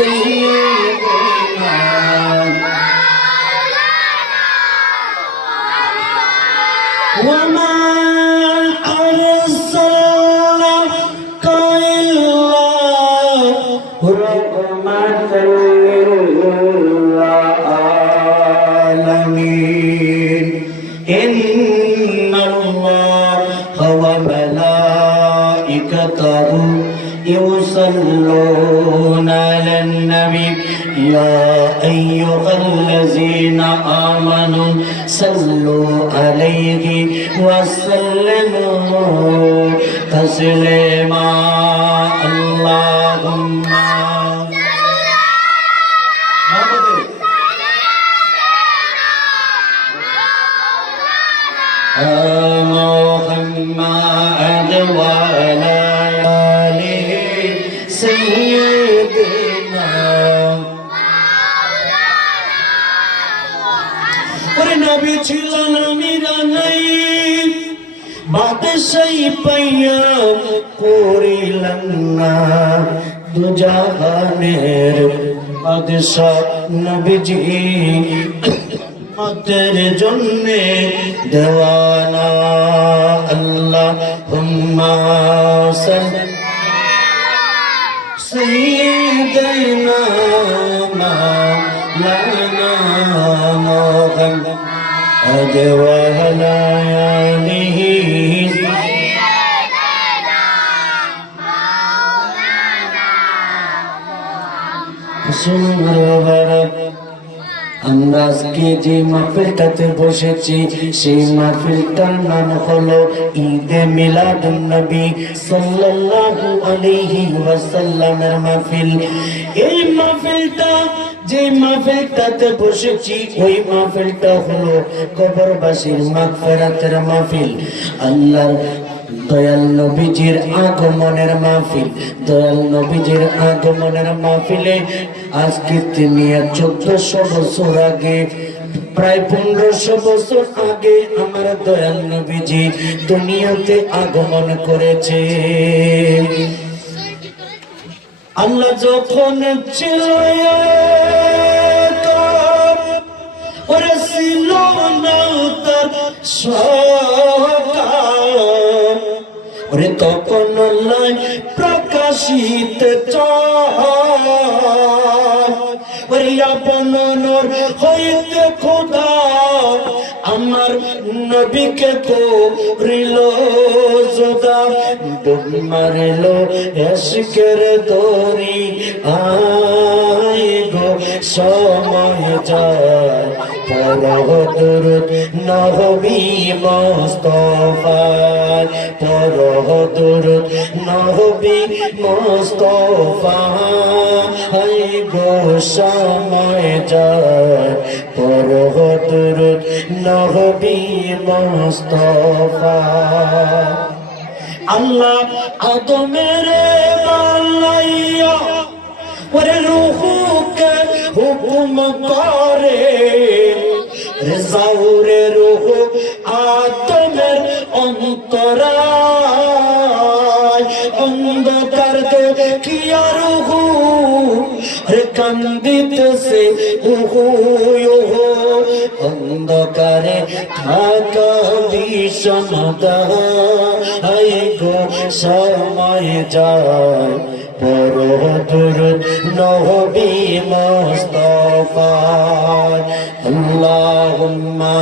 سيدنا وما أرسلناك إلا رحمة للعالمين إن الله وملائكته يصلون على النبي يا أيها الذين آمنوا صلوا عليه وسلموا تسليما اللهم محمد وعلى آله سيدنا ওরে নবী ছিলেন আমিরা নাই বাদশাহী পাইয়া করিলেন না দুজাহানের বাদশাহ নবীজি মতের জন্যে দেওয়ানা আল্লাহুম্মা সাল্লি সাইয়্যিদানা মাওলানা মুহাম্মদ ওয়া আলা আলিহি সুবহানাল্লাহ। আমরা আজকে যে মাহফিলটাতে বসেছি সেই মাহফিলটার নাম হলো ঈদে মিলাদুন নবী সাল্লাল্লাহু আলাইহি ওয়াসাল্লামের মাহফিল। এই মাহফিলটা যে মাহফিলটাতে বসেছি ওই মাহফিলটা হলো কবরবাসীর মাগফিরাতের মাহফিল, আল্লাহর দয়াল নবীজির আগমনের মাহফিল। দয়াল নবীজির আগমনের মাহফিলে আজকে তিনি 1400 বছর আগে, প্রায় 1500 বছর আগে আমার দয়াল নবীজি দুনিয়াতে আগমন করেছে। আল্লাহ যখন ছিল ওরে ছিল না তার ওরে তখন আল্লাহ প্রকাশিত ওরে আপন নূর হইতে খোদা আমার নবীকে করিল জুদা, ডুব মারিল ইশকের দরি আয় গো সময় যায় পড়হ দুরূদ নবী মুস্তাফার, পড়হ দুরূদ নবী মুস্তাফার আয় গো সময় যায় পড়হ দুরূদ নবী মুস্তাফার। আল্লাহ আদমের বানাইয়া ওরে রূহকে হুকুম করে, রেজাউরে রূহ আদমের অন্তরায়, অন্ধকার দেখিয়া রূহ রে কান্দিতেছে উহু উহু, অন্ধকারে থাকা বিষমদায় গো সময় যায় পড়হ দুরূদ নবী মুস্তাফার। আল্লাহুম্মা